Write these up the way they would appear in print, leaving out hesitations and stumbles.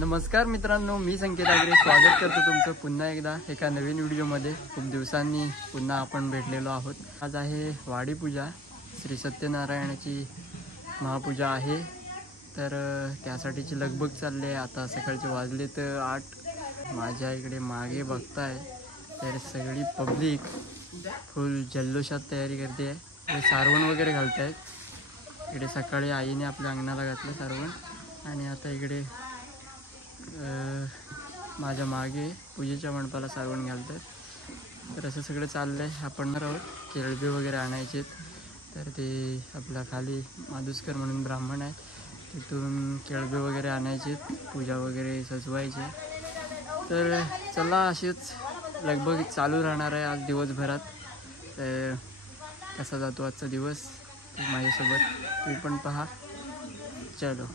नमस्कार मित्रांनो, मी संकेत आगरे स्वागत करतो तुमचं पुन्हा एकदा एका नवीन व्हिडिओमध्ये। खूप दिवसांनी पुन्हा आपण भेटलेलो आहोत। आज आहे वाडी पूजा, श्री सत्यनारायणाची महापूजा आहे। तर त्यासाठीची लगबग चालली आहे। आता सकाळचे वाजले तर 8। माझ्या इकडे मागे बघताय तर सगळी पब्लिक फुल जल्लोषात तयारी करते आहे। सारवण वगैरे घालतायत। इकडे सकाळी आईने आपल्या अंगणाला घातलं सारवण आणि आता इकडे माझ्या मागे पूजेच्या मंडपाला सारवण घालतात। तर असं सगळं चाललं आहे। आपण आहोत केळबे वगैरे आणायचे, तर ते आपल्या खाली माधुस्कर म्हणून ब्राह्मण आहे, तिथून केळबे वगैरे आणायचे, पूजा वगैरे सजवायचे। तर चला अशीच लगबग चालू राहणार आहे आज दिवसभरात। तर कसा जातो आजचा दिवस ते माझ्यासोबत तुम्ही पण पहा। चलो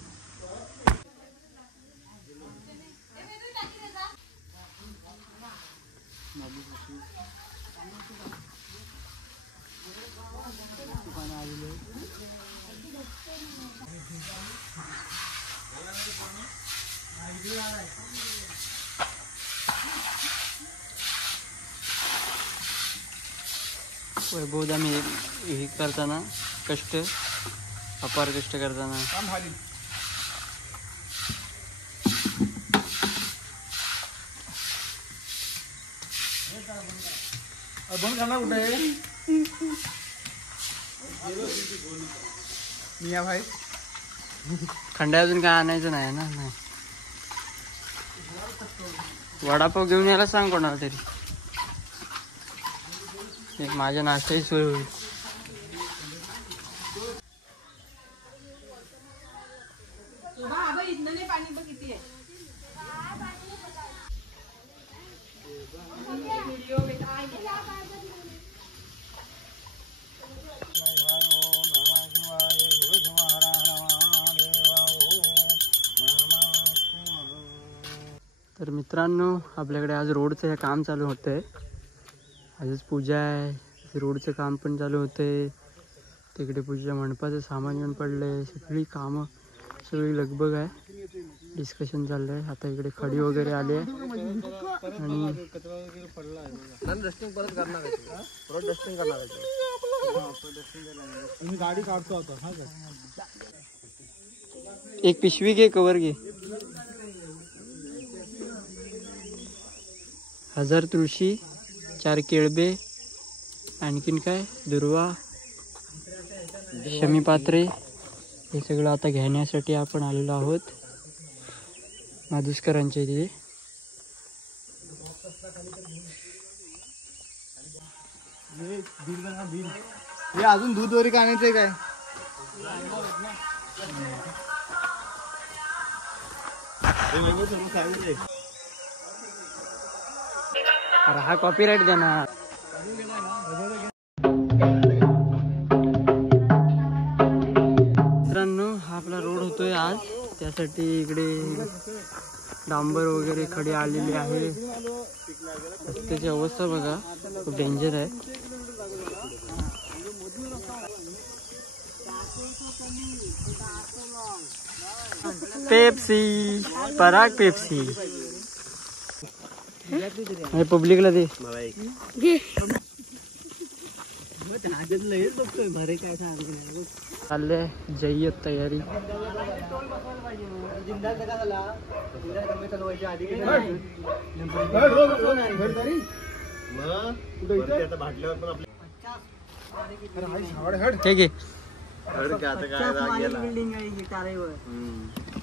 बहुत आम्ही हे करताना कष्ट अपार कष्ट करताना अभंग खाना कुठे आहे मिया भाई? खंडा अजून काय आणायचं नाही ना। नाही, वडापाव घेऊन यायला सांग कोणाला तरी, एक माझ्या नाश्त्याची सोय होईल। तर मित्रांनो, आपल्याकडे आज रोडचं हे काम चालू होतंय। आजच पूजा आहे, रोडचं काम पण चालू होते। तिकडे पूजेच्या मंडपाचं सामान येऊन पडलंय, सगळी कामं सगळी लगबग आहे, डिस्कशन चाललंय। आता इकडे खडी वगैरे आले आणि गाडी काढतो आता। एक पिशवी घे, कवर घे। 1000 तुळशी, 4 केळबे, आणखीन काय दुर्वा, शमी पात्रे, हे सगळं आता घेण्यासाठी आपण आलेलो आहोत माधुस्करांच्या इथे। हे अजून दूध वगैरे का आणायचंय काय? अरे हा कॉपीराइट देणार। मित्रांनो, हा आपला रोड होतोय आज, त्यासाठी इकडे डांबर वगैरे खडी आलेली आहे। रस्त्याची अवस्था बघा, खूप डेंजर आहे। पेप्सी, पराग पेप्सी पब्लिकला दे। चालले जय्यत तयारी। अरे हाय सावडे हड ठीक आहे. बिल्डिंग आहे ही तारेवर.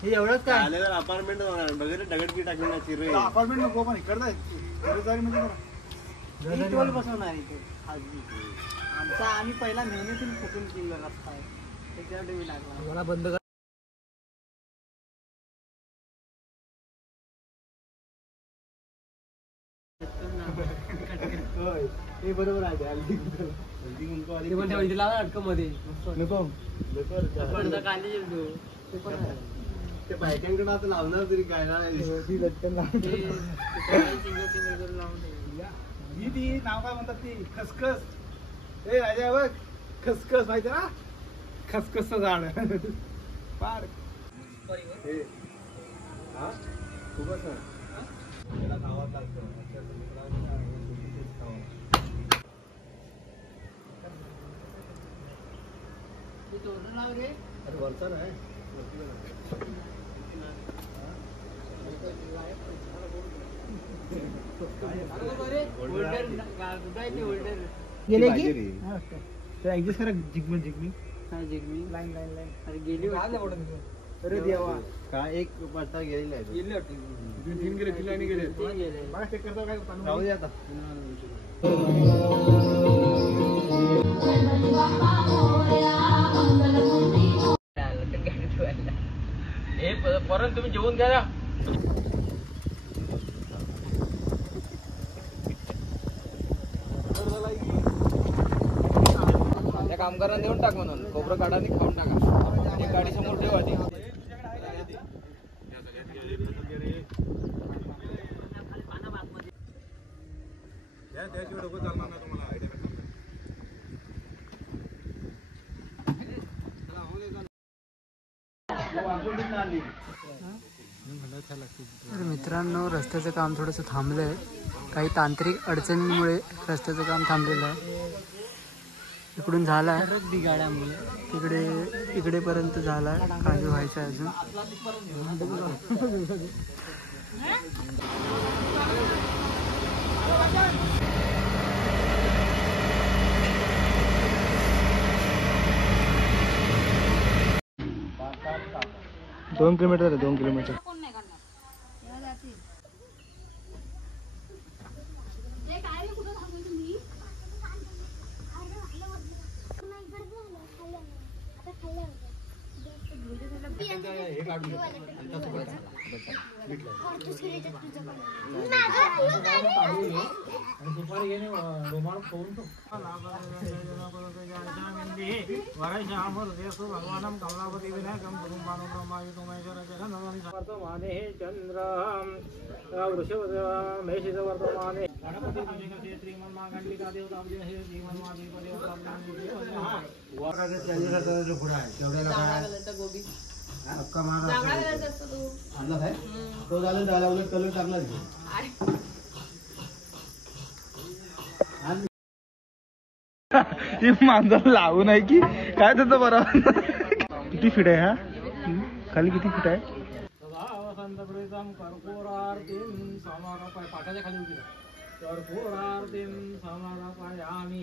हे एवढंच काय अपार्टमेंट नको पण इकडं आहे. घरदारी म्हणजे जरा. ही टोल बसवणार इथे खाजगी. आमचा आम्ही पहिला मेहनतीने फुटून केला रस्ता आहे त्याच्यासाठी मी लागला. मला बंद कर. हे बरोबर आहे नको ते बायकांकडे आता लावणार तरी काय ती नाव काय म्हणतात ती खसखस. ए राजा बघ खसखस माहिती ना खसखसचं झाड पार खूपच गावात लागतं. अरे वरचा नाही गेले की ऍडजस्ट करा जिगमी जिगमी जिगमी लाईन लाईन लाईन अरे गेली अरे देवा काय एक पट्टा गेलेला आहे गेले 3 गेले 3 लाईनी गेले मला चेक करतो काय जाऊ दे आता. परत तुम्ही जेवून घ्या. त्या कामगारांना देऊन टाक म्हणून खोबरं काढा आणि खाऊन टाका. एक गाडी समोर ठेवा ती. त्याशिवाय डोकं चालणार नाही तुम्हाला. तर मित्रांनो रस्त्याचं काम थोडंसं थांबलं आहे. काही तांत्रिक अडचणींमुळे रस्त्याचं काम थांबलेलं आहे. इकडून झाला आहे गाड्यामुळे इकडेपर्यंत झाला आहे. काही व्हायचं आहे अजून. दोन किलोमीटर आहे 2 किलोमीटर. मांजर लावू नाही की काय त्याचं बरं. किती फीट आहे हा खाली किती फीट आहे. पाटाच्या खाली उभी कर्पूरार्तिं समर्पयामि.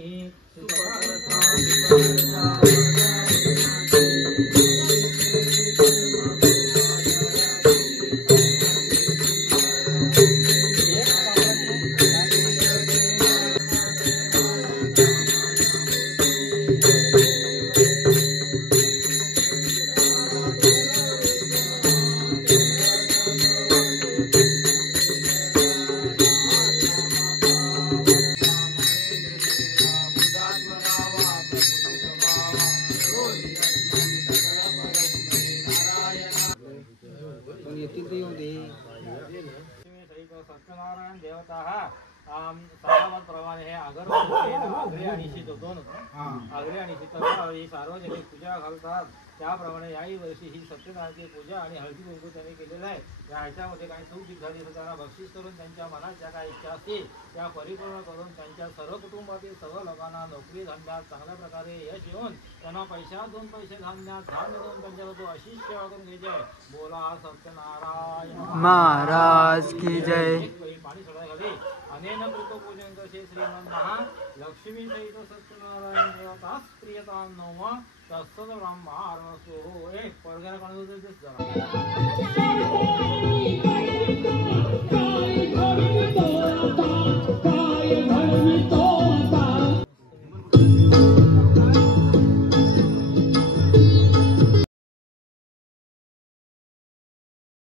सत्यनारायण देवता प्रमाणे हे आगरी आणि शीत दोन आगरी आणि शीतळ ही सार्वजनिक पूजा घालतात. त्याप्रमाणे याही वर्षी ही सत्यनारायणाची पूजा आणि हळदी कुंकू त्यांनी केलेलं आहे. या ह्याच्यामध्ये काही चूक झाली तर त्यांना बक्षीस करून त्यांच्या मनात ज्या काही इच्छा असतील त्या परिपूर्ण करून त्यांच्या सर्व कुटुंबातील सर्व लोकांना नोकरी धंद्यात चांगल्या प्रकारे यश येऊन त्यांना पैशात 2 पैसे धान्यात धान्य देऊन त्यांच्यावर तो अशीच सेवा करून घ्यायचे. बोला सत्यनारायण महाराज की जय. पाणी सोडायला घाले. अनेक तेन कृतो पूजन कसे श्रीमन महालक्ष्मी सहित सत्यनारायण देवतास प्रियतां नम तत्सद ब्रह्मा अर्णसो ए पोरग्याला काढून जरा